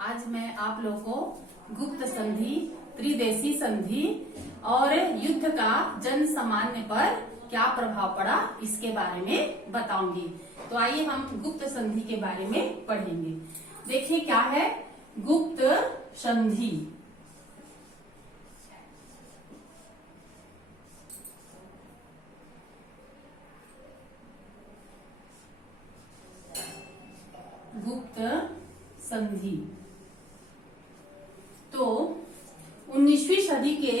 आज मैं आप लोगों को गुप्त संधि, त्रिदेशीय संधि और युद्ध का जन सामान्य पर क्या प्रभाव पड़ा इसके बारे में बताऊंगी। तो आइए हम गुप्त संधि के बारे में पढ़ेंगे। देखिए क्या है गुप्त संधि। गुप्त संधि तो 19वीं सदी के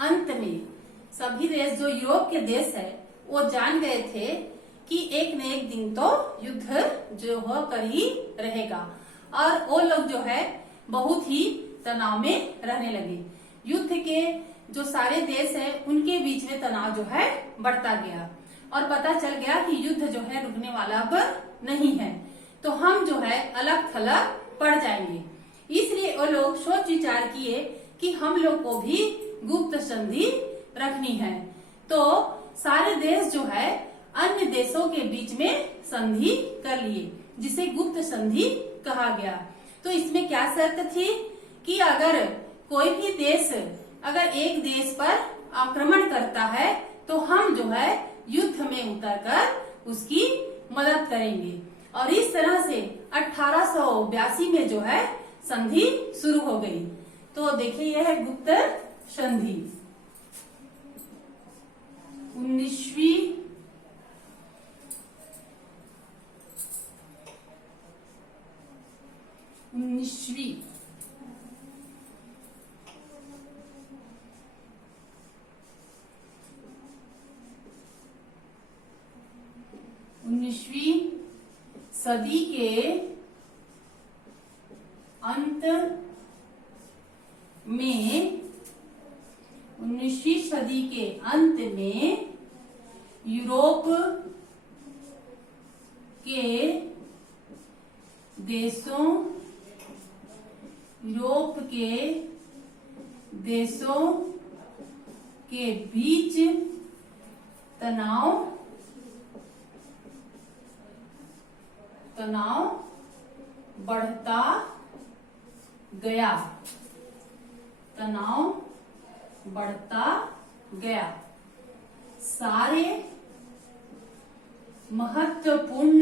अंत में सभी देश, जो यूरोप के देश है, वो जान गए थे कि एक न एक दिन तो युद्ध जो होकर ही रहेगा और वो लोग जो है बहुत ही तनाव में रहने लगे। युद्ध के जो सारे देश है उनके बीच में तनाव जो है बढ़ता गया और पता चल गया कि युद्ध जो है रुकने वाला अब नहीं है, तो हम जो है अलग थलग पड़ जाएंगे। इसलिए वो लोग सोच विचार किए कि हम लोग को भी गुप्त संधि रखनी है। तो सारे देश जो है अन्य देशों के बीच में संधि कर लिए, जिसे गुप्त संधि कहा गया। तो इसमें क्या शर्त थी कि अगर कोई भी देश अगर एक देश पर आक्रमण करता है तो हम जो है युद्ध में उतरकर उसकी मदद करेंगे। और इस तरह से 1882 में जो है संधि शुरू हो गई। तो देखिए यह है गुप्त संधि। 19वीं सदी के अंत में 19वीं सदी के अंत में यूरोप के देशों के बीच तनाव बढ़ता गया। सारे महत्वपूर्ण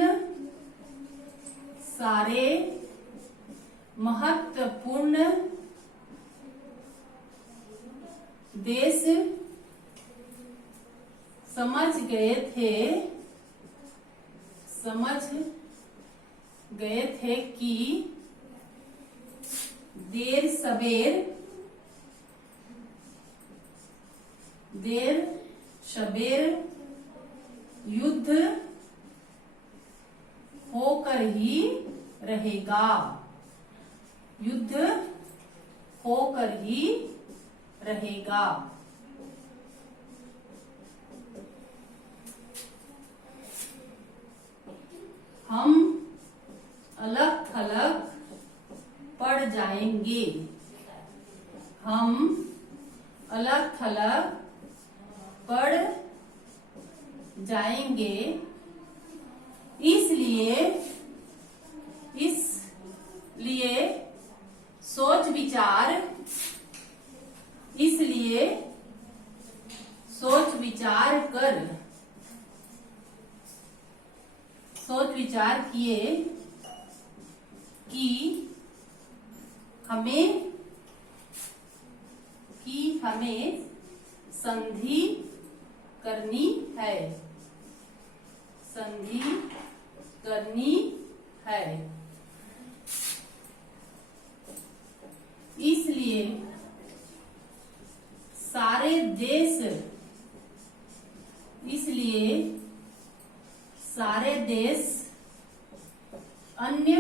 देश समझ गए थे कि देर सबेर युद्ध होकर ही रहेगा। हम अलग थलग पड़ जाएंगे। इसलिए सोच विचार किए कि हमें संधि करनी है। इसलिए सारे देश अन्य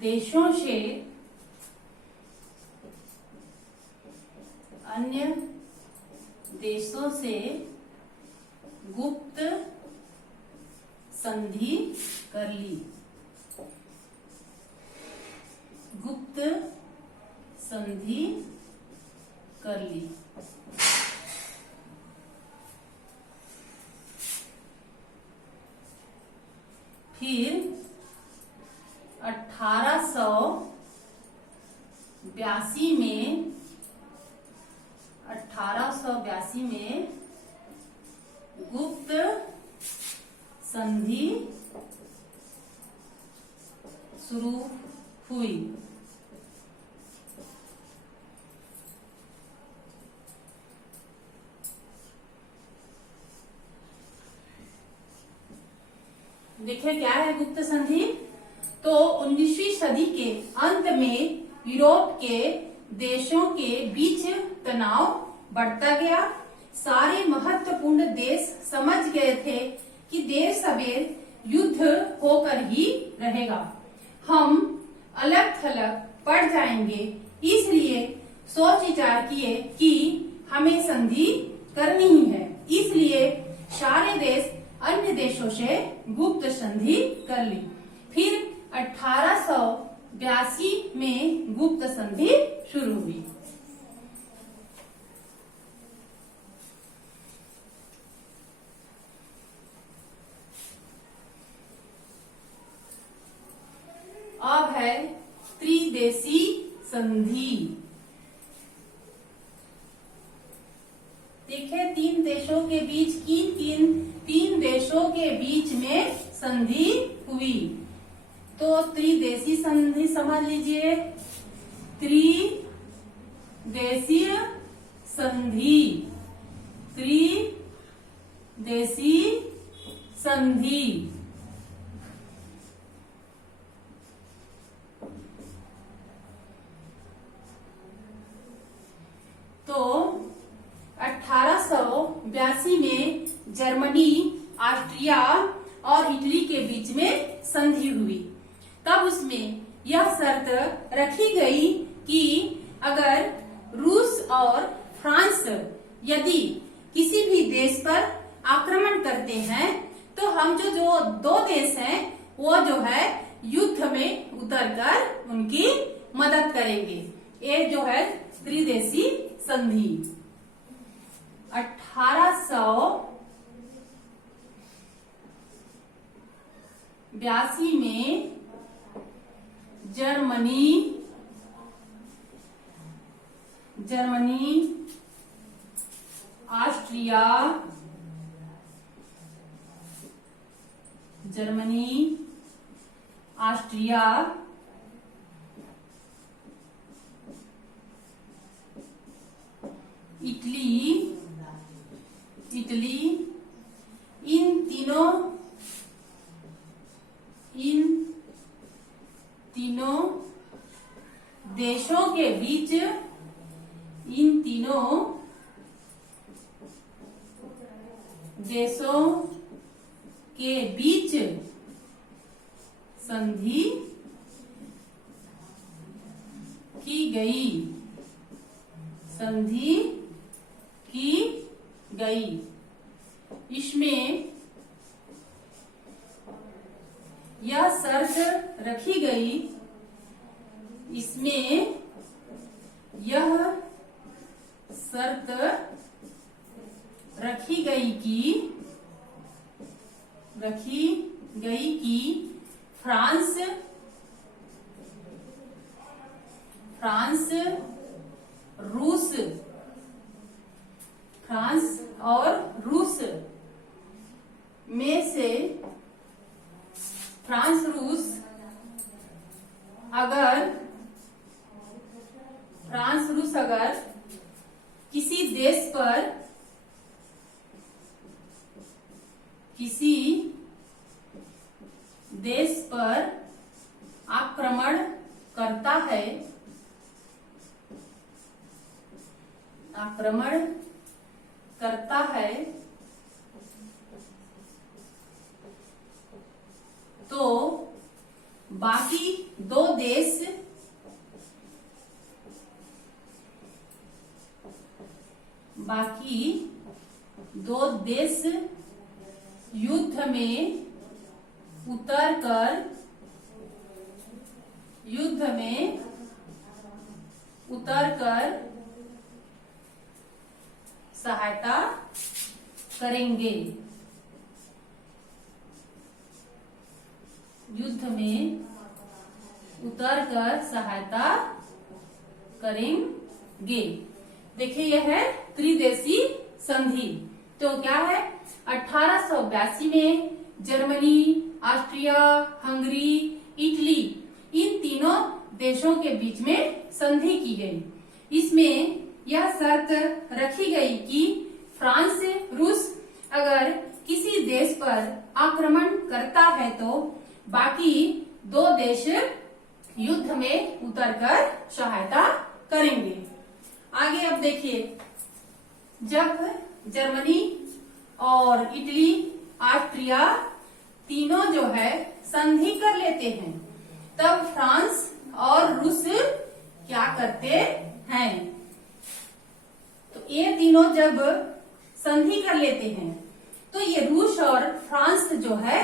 देशों से गुप्त संधि कर ली। फिर 1882 में 1882 में गुप्त संधि शुरू हुई। देखिए क्या है गुप्त संधि। तो 19वीं सदी के अंत में यूरोप के देशों के बीच तनाव बढ़ता गया। सारे महत्वपूर्ण देश समझ गए थे कि देर सवेर युद्ध होकर ही रहेगा, हम अलग थलग पड़ जाएंगे। इसलिए सोच विचार किए कि हमें संधि करनी ही है। इसलिए सारे देश अन्य देशों से गुप्त संधि कर ली। फिर 1882 में गुप्त संधि शुरू हुई। अब है त्रिदेशी संधि। देखिए तीन देशों के बीच तीन देशों के बीच में संधि हुई। तो त्रिदेशी संधि समझ लीजिए। त्रिदेशीय संधि, त्रिदेशी संधि। तो 1882 में जर्मनी, ऑस्ट्रिया और इटली के बीच में संधि हुई। तब उसमें यह शर्त रखी गई कि अगर रूस और फ्रांस यदि किसी भी देश पर आक्रमण करते हैं तो हम जो दो देश हैं वो जो है युद्ध में उतरकर उनकी मदद करेंगे। ये जो है त्रिदेशी संधि। 1882 में जर्मनी, ऑस्ट्रिया, इटली इन तीनों देशों के बीच संधि की गई। इसमें यह शर्त रखी गई कि फ्रांस और रूस में से फ्रांस रूस अगर किसी देश पर आक्रमण करता है तो बाकी दो देश युद्ध में उतरकर सहायता करेंगे। युद्ध में उतर कर सहायता करेंगे। देखिए यह है त्रिदेशी संधि। तो क्या है, 1882 में जर्मनी, ऑस्ट्रिया, हंगरी, इटली इन तीनों देशों के बीच में संधि की गई। इसमें यह शर्त रखी गई कि फ्रांस, रूस अगर किसी देश पर आक्रमण करता है तो बाकी दो देश युद्ध में उतरकर सहायता करेंगे। आगे अब देखिए, जब जर्मनी और इटली, ऑस्ट्रिया तीनों जो है संधि कर लेते हैं, तब फ्रांस और रूस क्या करते हैं? तो ये तीनों जब संधि कर लेते हैं तो ये रूस और फ्रांस जो है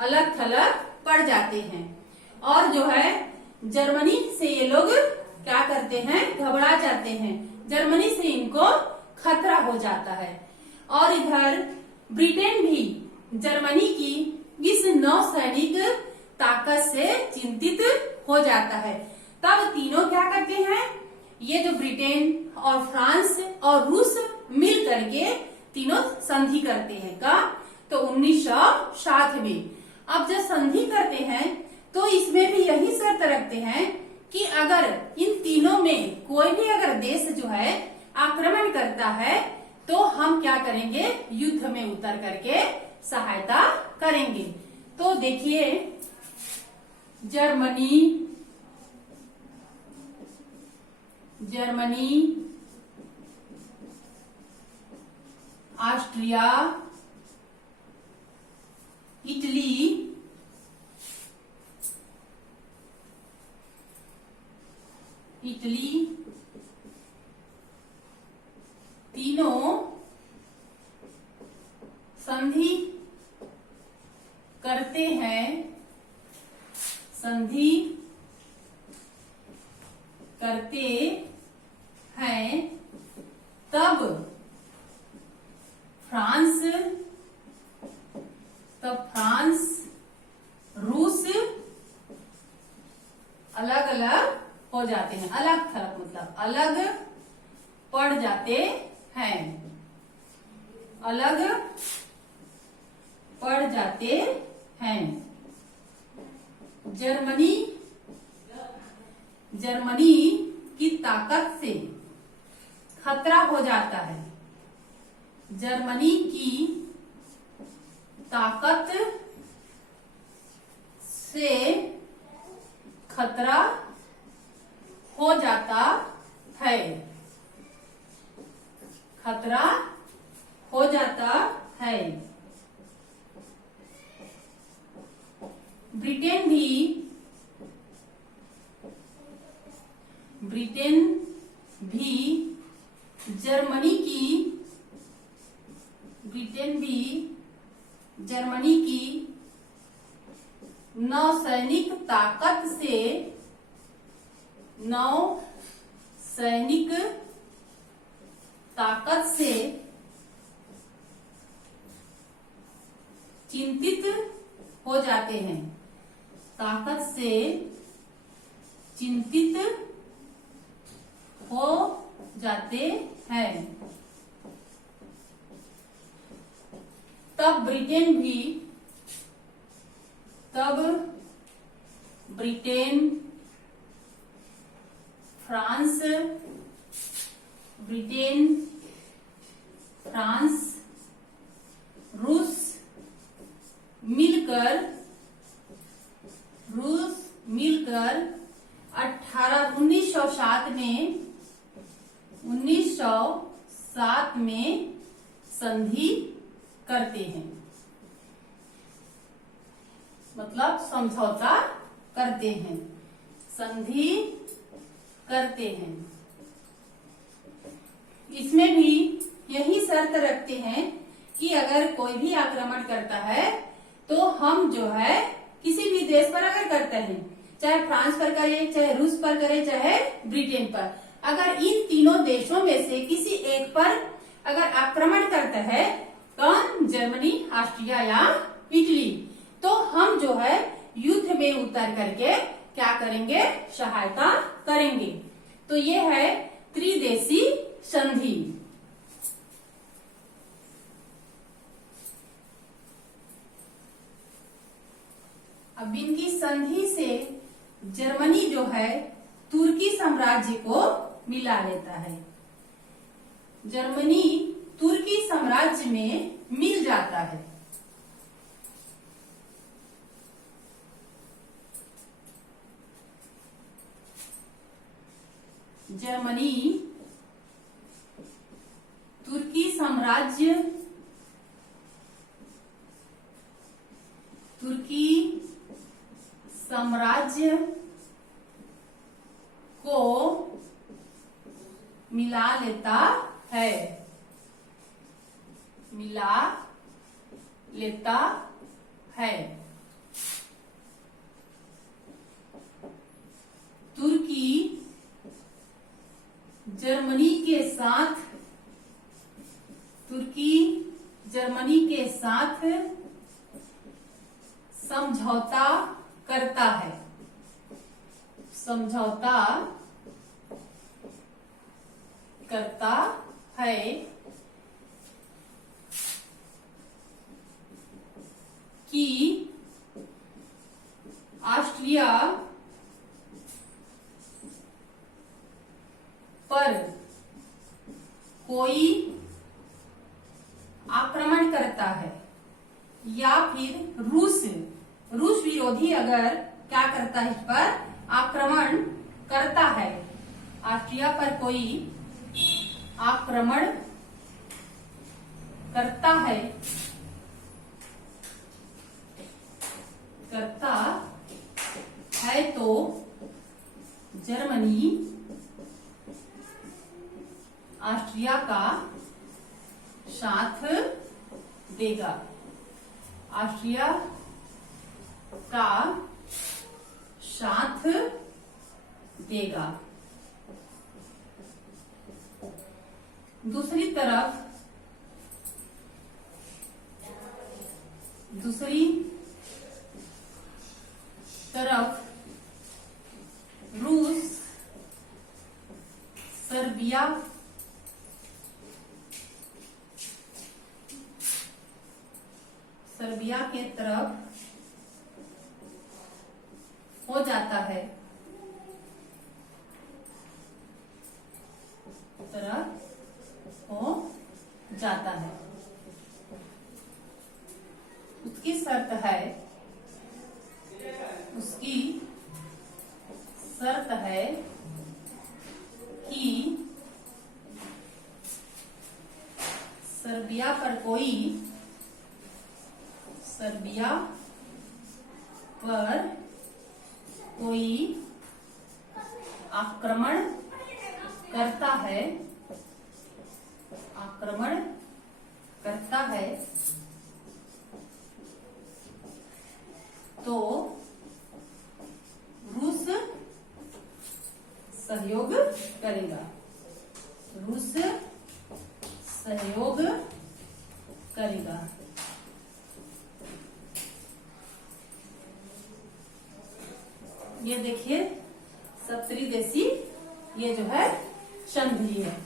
अलग थलग पड़ जाते हैं, और जो है जर्मनी से ये लोग क्या करते हैं, घबरा जाते हैं। जर्मनी से इनको खतरा हो जाता है। और इधर ब्रिटेन भी जर्मनी की इस नौसैनिक ताकत से चिंतित हो जाता है। तब तीनों क्या करते हैं, ये जो ब्रिटेन और फ्रांस और रूस मिल करके तीनों संधि करते हैं। का तो 1907 में। अब जब संधि करते हैं तो इसमें भी यही शर्त रखते हैं कि अगर इन तीनों में कोई भी अगर देश जो है आक्रमण करता है तो हम क्या करेंगे, युद्ध में उतर करके सहायता करेंगे। तो देखिए, जर्मनी, ऑस्ट्रिया, इटली, तीनों संधि करते हैं, तब फ्रांस, रूस अलग अलग हो जाते हैं। अलग थलग मतलब अलग पड़ जाते हैं, अलग पड़ जाते हैं। जर्मनी की ताकत से खतरा हो जाता है। जर्मनी की ताकत से खतरा हो जाता है, खतरा हो जाता है। ब्रिटेन भी जर्मनी की नौसैनिक ताकत से चिंतित हो जाते हैं, ताकत से चिंतित हो जाते हैं। तब ब्रिटेन, फ्रांस, रूस मिलकर 1907 में संधि करते हैं, मतलब समझौता करते हैं, संधि करते हैं। इसमें भी यही शर्त रखते हैं कि अगर कोई भी आक्रमण करता है तो हम जो है किसी भी देश पर अगर करते हैं, चाहे फ्रांस पर करे, चाहे रूस पर करे, चाहे ब्रिटेन पर, अगर इन तीनों देशों में से किसी एक पर अगर आक्रमण करता है, कौन, जर्मनी, ऑस्ट्रिया या इटली, तो हम जो है युद्ध में उतर करके क्या करेंगे, सहायता करेंगे। तो ये है त्रिदेशी संधि। अब इनकी संधि से जर्मनी जो है तुर्की साम्राज्य को मिला लेता है। जर्मनी तुर्की साम्राज्य में मिल जाता है। जर्मनी तुर्की साम्राज्य को मिला लेता है। तुर्की जर्मनी के साथ समझौता करता है कि ऑस्ट्रिया पर कोई आक्रमण करता है या फिर रूस विरोधी अगर क्या करता है, इस पर आक्रमण करता है, ऑस्ट्रिया पर कोई आक्रमण करता है तो जर्मनी ऑस्ट्रिया का साथ देगा। ऑस्ट्रिया का साथ देगा। दूसरी तरफ रूस सर्बिया के तरफ हो जाता है। उसकी शर्त है कि सर्बिया पर कोई आक्रमण करता है तो रूस सहयोग करेगा। ये देखिए सब त्रिदेशी ये जो है संधि है।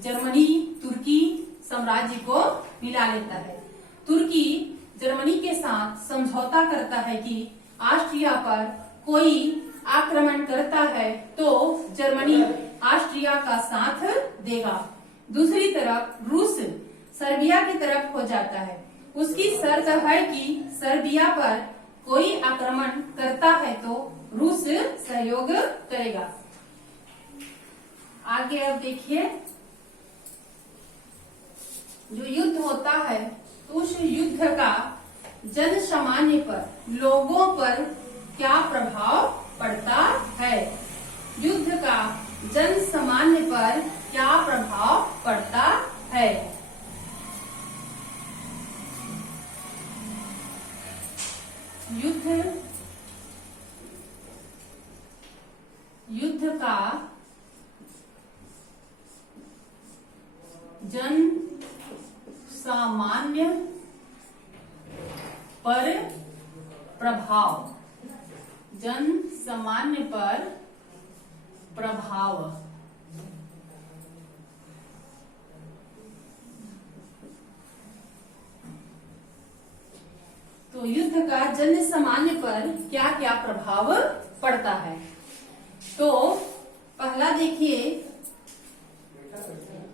जर्मनी तुर्की साम्राज्य को मिला लेता है। तुर्की जर्मनी के साथ समझौता करता है कि ऑस्ट्रिया पर कोई आक्रमण करता है तो जर्मनी ऑस्ट्रिया का साथ देगा। दूसरी तरफ रूस सर्बिया की तरफ हो जाता है। उसकी शर्त है कि सर्बिया पर कोई आक्रमण करता है तो रूस सहयोग करेगा। आगे अब देखिए, जो युद्ध होता है तो उस युद्ध का जन सामान्य पर, लोगों पर क्या प्रभाव पड़ता है। युद्ध का जन सामान्य पर क्या प्रभाव पड़ता है। युद्ध का जन सामान्य पर प्रभाव, जन सामान्य पर प्रभाव। तो युद्ध का जन सामान्य पर क्या क्या प्रभाव पड़ता है? तो पहला देखिए,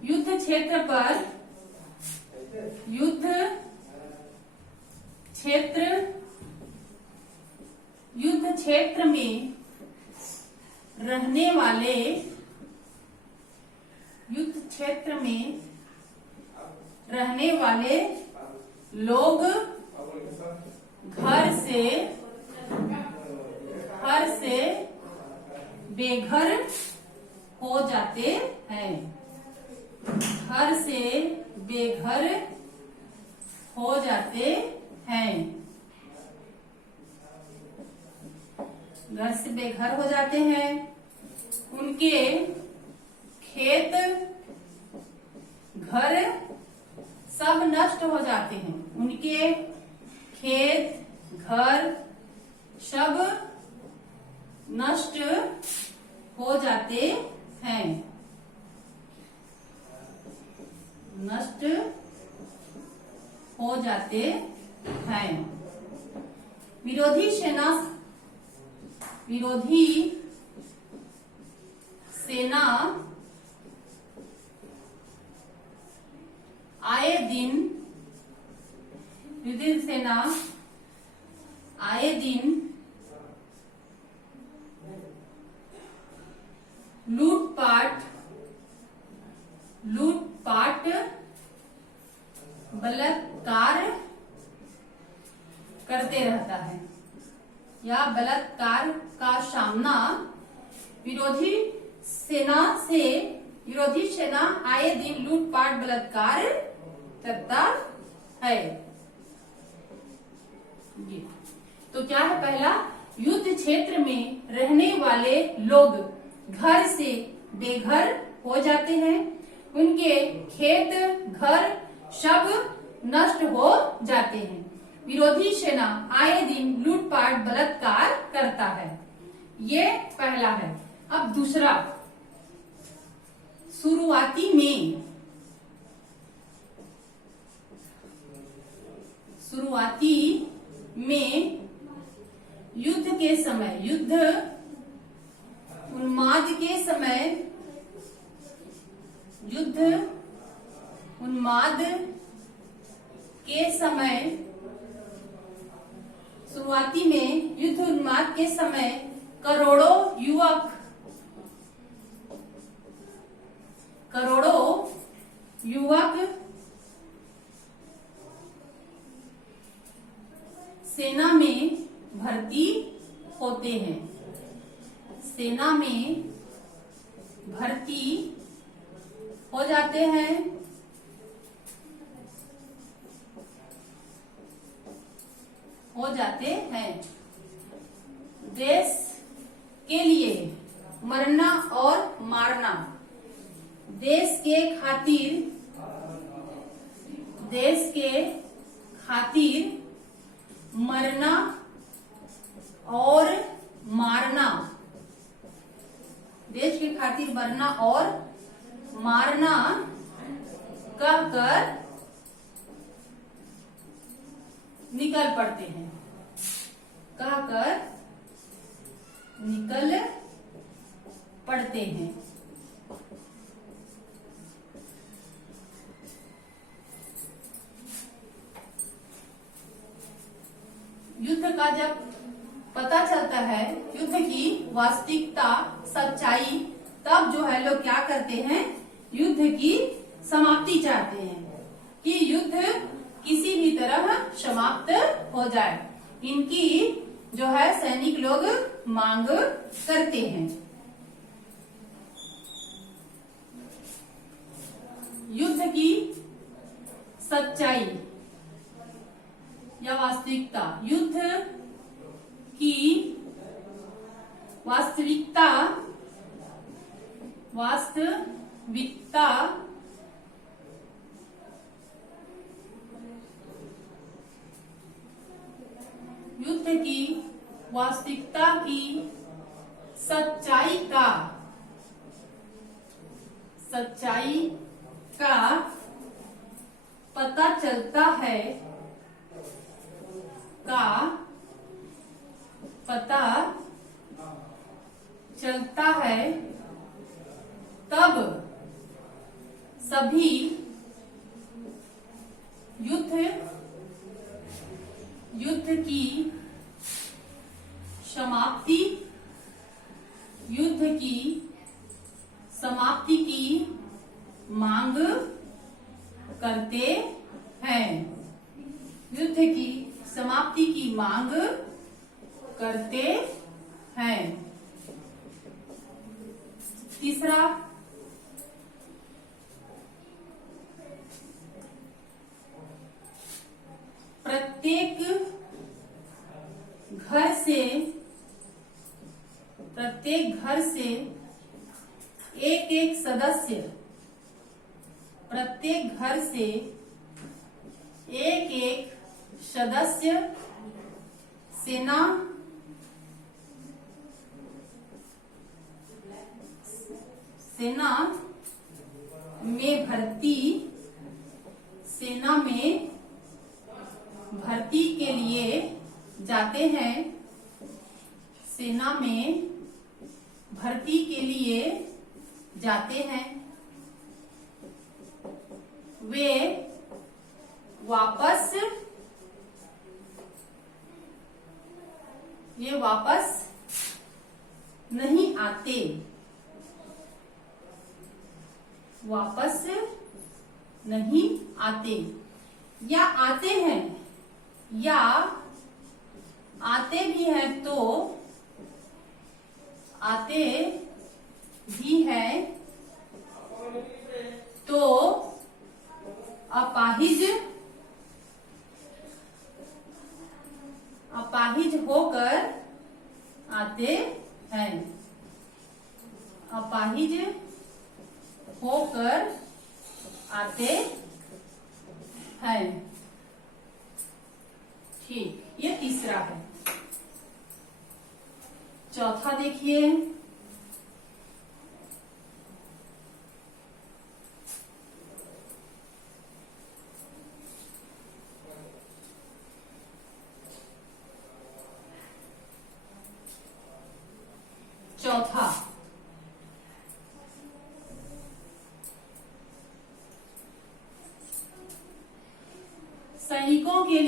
युद्ध क्षेत्र में रहने वाले लोग घर से बेघर हो जाते हैं। घर से बेघर हो जाते हैं। घर से बेघर हो जाते हैं। उनके खेत घर सब नष्ट हो जाते हैं। उनके खेत घर सब नष्ट हो जाते हैं। नष्ट हो जाते हैं। विरोधी सेना आए दिन लूटपाट बलात्कार करते रहता है, या बलात्कार का सामना विरोधी सेना आए दिन लूटपाट बलात्कार करता है। तो क्या है? पहला, युद्ध क्षेत्र में रहने वाले लोग घर से बेघर हो जाते हैं। उनके खेत घर सब नष्ट हो जाते हैं। विरोधी सेना आए दिन लूटपाट बलात्कार करता है। ये पहला है। अब दूसरा, शुरुआती में युद्ध उन्माद के समय करोड़ों युवक सेना में भर्ती होते हैं। सेना में भर्ती हो जाते हैं। देश के लिए मरना और मारना। देश के खातिर मरना और मारना। देश के खातिर मरना और मारना कहकर निकल पड़ते हैं। युद्ध का जब पता चलता है, युद्ध की वास्तविकता सच्चाई, तब जो है लोग क्या करते हैं? युद्ध की समाप्ति चाहते हैं कि युद्ध किसी भी तरह समाप्त हो जाए। इनकी जो है सैनिक लोग मांग करते हैं। युद्ध की सच्चाई या वास्तविकता। युद्ध की वास्तविकता युद्ध की वास्तविकता की सच्चाई का पता चलता है तब सभी युद्ध की समाप्ति की मांग करते हैं। युद्ध की समाप्ति की मांग करते हैं। तीसरा, प्रत्येक घर से एक एक सदस्य सेना में भर्ती के लिए जाते हैं। वे वापस नहीं आते। या आते भी हैं तो अपाहिज होकर आते हैं। ठीक, ये तीसरा है। चौथा देखिए, सैनिकों के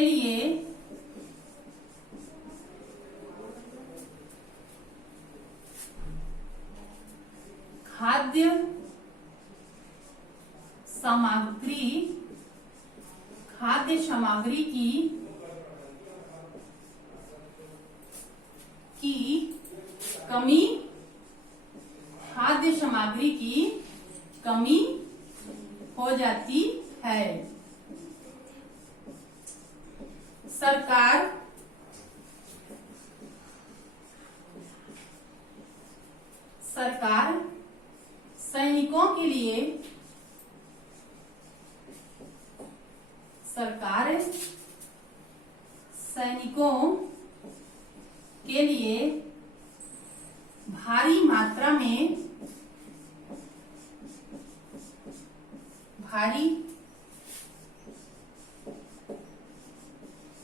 लिए खाद्य सामग्री की कमी हो जाती है। सरकार सैनिकों के लिए भारी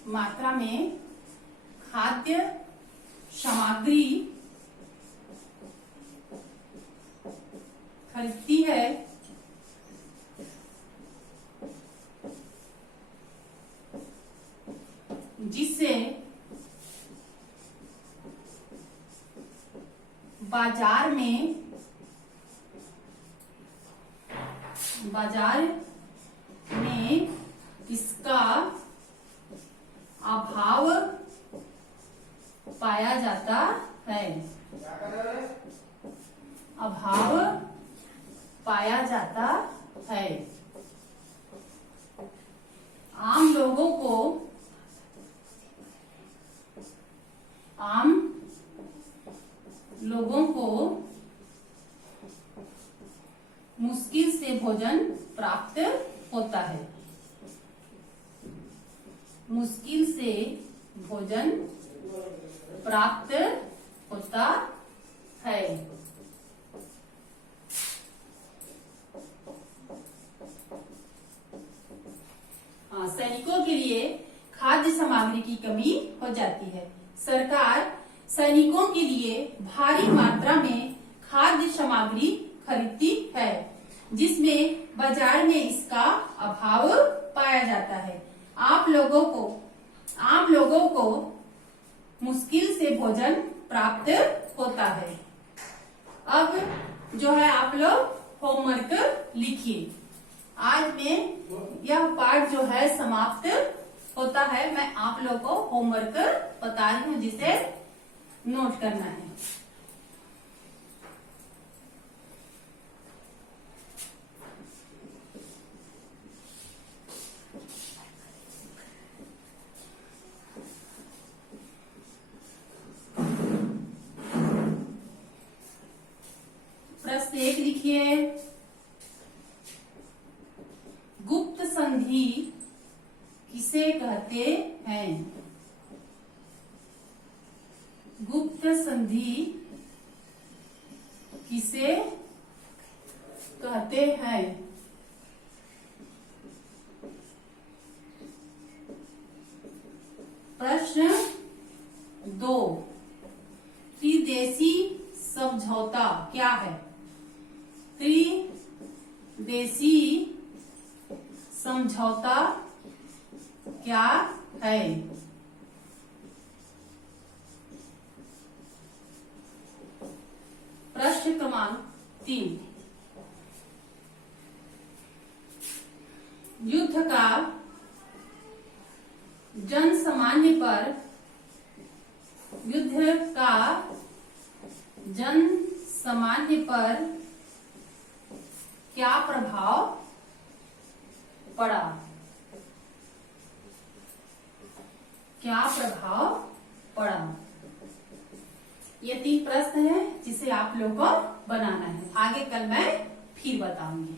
मात्रा में खाद्य सामग्री खरीदती है, जिससे बाजार में इसका अभाव पाया जाता है। आम लोगों को मुश्किल से भोजन प्राप्त होता है। मुश्किल से भोजन प्राप्त होता है। हाँ, सैनिकों के लिए खाद्य सामग्री की कमी हो जाती है। सरकार सैनिकों के लिए भारी मात्रा में खाद्य सामग्री खरीदती है, जिसमें बाजार में इसका अभाव पाया जाता है। आप लोगों को मुश्किल से भोजन प्राप्त होता है। अब जो है आप लोग होमवर्क लिखिए। आज में यह पाठ जो है समाप्त होता है। मैं आप लोगों को होमवर्क बता रही हूँ, जिसे नोट करना है। प्रश्न 1 लिखिए। गुप्त संधि किसे कहते हैं? गुप्त संधि किसे कहते हैं? प्रश्न 2, त्रिदेशी समझौता क्या है? त्रिदेशी समझौता क्या है? प्रश्न क्रमांक 3, युद्ध का जन सामान्य पर क्या प्रभाव पड़ा? क्या प्रभाव पड़ा? ये 3 प्रश्न है जिसे आप लोगों को बनाना है। आगे कल मैं फिर बताऊंगी।